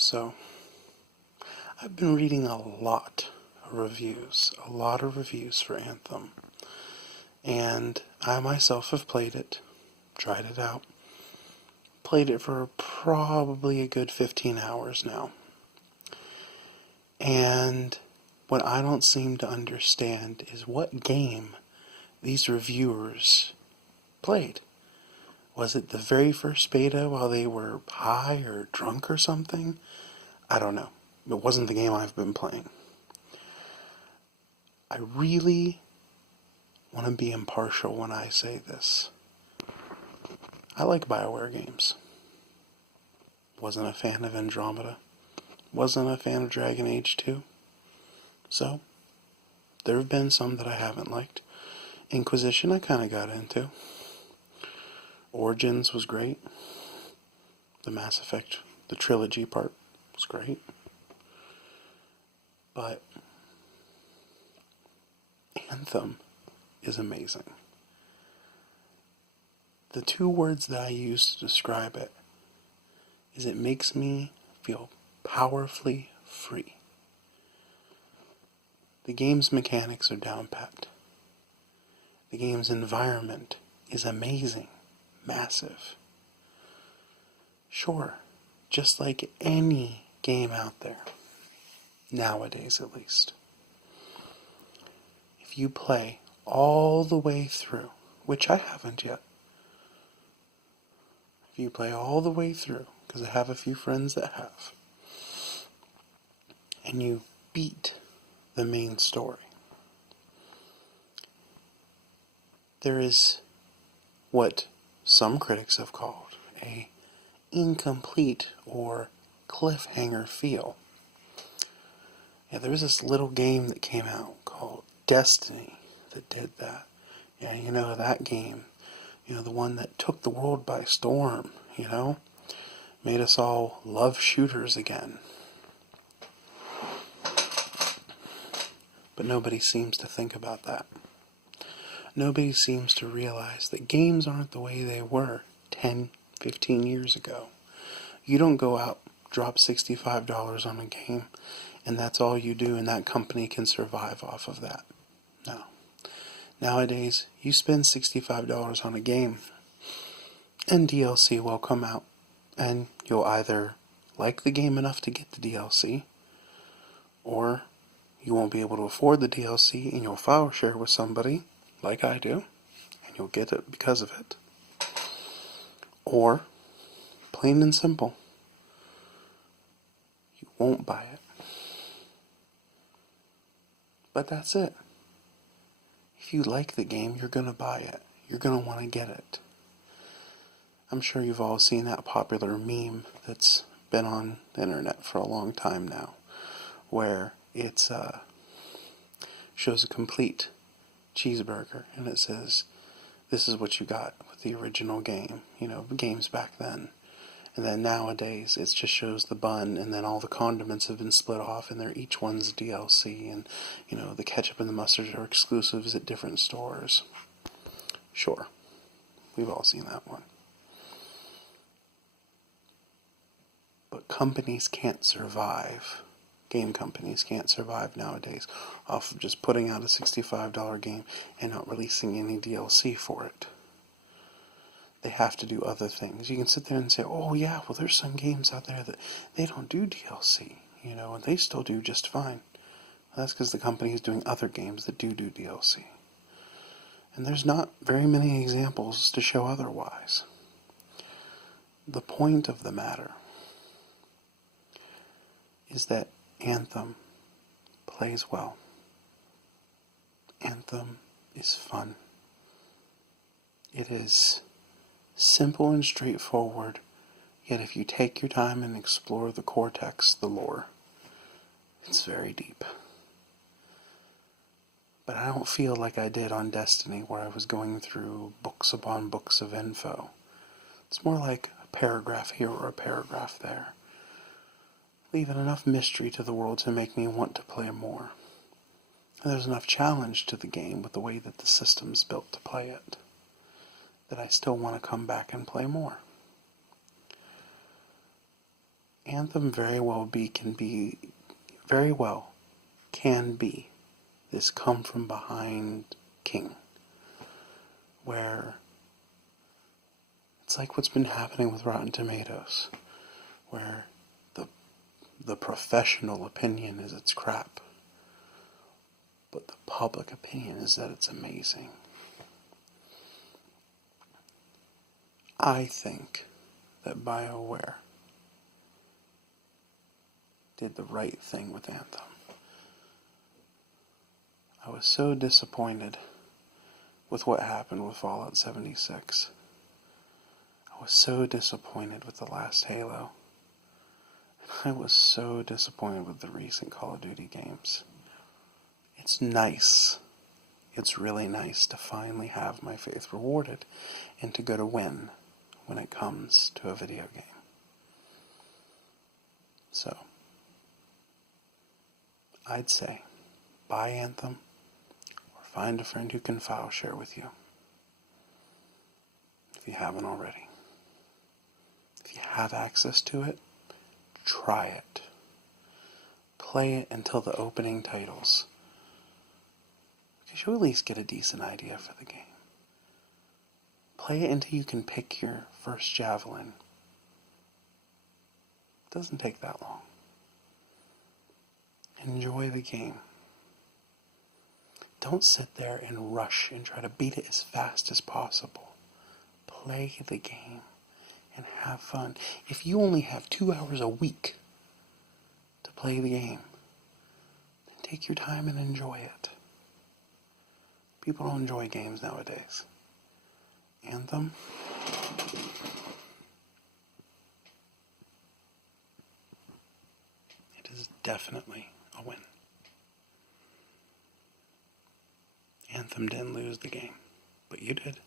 So, I've been reading a lot of reviews for Anthem. And I myself have played it, tried it out, played it for probably a good 15 hours now. And what I don't seem to understand is what game these reviewers played. Was it the very first beta while they were high or drunk or something? I don't know. It wasn't the game I've been playing. I really want to be impartial when I say this. I like BioWare games. Wasn't a fan of Andromeda. Wasn't a fan of Dragon Age 2. So, there have been some that I haven't liked. Inquisition I kind of got into. Origins was great. The Mass Effect, the trilogy part was great. But Anthem is amazing. The two words that I use to describe it is it makes me feel powerfully free. The game's mechanics are down pat. The game's environment is amazing, massive. Sure, just like any game out there, nowadays at least. If you play all the way through, which I haven't yet, if you play all the way through, because I have a few friends that have, and you beat the main story, there is what some critics have called a incomplete or cliffhanger feel. Yeah, there was this little game that came out called Destiny that did that. Yeah, you know, that game. You know, the one that took the world by storm, you know? Made us all love shooters again. But nobody seems to think about that. Nobody seems to realize that games aren't the way they were 10, 15 years ago. You don't go out, drop $65 on a game, and that's all you do, and that company can survive off of that. No. Nowadays, you spend $65 on a game, and DLC will come out, and you'll either like the game enough to get the DLC, or you won't be able to afford the DLC, and you'll file share with somebody, like I do, and you'll get it because of it. Or, plain and simple, you won't buy it. But that's it. If you like the game, you're going to buy it. You're going to want to get it. I'm sure you've all seen that popular meme that's been on the internet for a long time now, where it's shows a complete cheeseburger, and it says, this is what you got with the original game, you know, games back then. And then nowadays, it just shows the bun, and then all the condiments have been split off, and each one's DLC, and, you know, the ketchup and the mustard are exclusives at different stores. Sure, we've all seen that one. But companies can't survive. Game companies can't survive nowadays off of just putting out a $65 game and not releasing any DLC for it. They have to do other things. You can sit there and say, oh yeah, well there's some games out there that they don't do DLC, you know, and they still do just fine. Well, that's because the company is doing other games that do DLC. And there's not very many examples to show otherwise. The point of the matter is that Anthem plays well. Anthem is fun. It is simple and straightforward, yet if you take your time and explore the cortex, the lore, it's very deep. But I don't feel like I did on Destiny, where I was going through books upon books of info. It's more like a paragraph here or a paragraph there, leaving enough mystery to the world to make me want to play more. And there's enough challenge to the game with the way that the system's built to play it, that I still want to come back and play more. Anthem very well can be this come from behind king, where it's like what's been happening with Rotten Tomatoes, where the professional opinion is it's crap, but the public opinion is that it's amazing. I think that BioWare did the right thing with Anthem. I was so disappointed with what happened with Fallout 76. I was so disappointed with the last Halo. And I was so disappointed with the recent Call of Duty games. It's nice. It's really nice to finally have my faith rewarded and to go to win when it comes to a video game. So, I'd say, buy Anthem, or find a friend who can file share with you, if you haven't already. If you have access to it, try it. Play it until the opening titles, because you'll at least get a decent idea for the game. Play it until you can pick your first javelin. It doesn't take that long. Enjoy the game. Don't sit there and rush and try to beat it as fast as possible. Play the game and have fun. If you only have 2 hours a week to play the game, then take your time and enjoy it. People don't enjoy games nowadays. Anthem? It is definitely a win. Anthem didn't lose the game, but you did.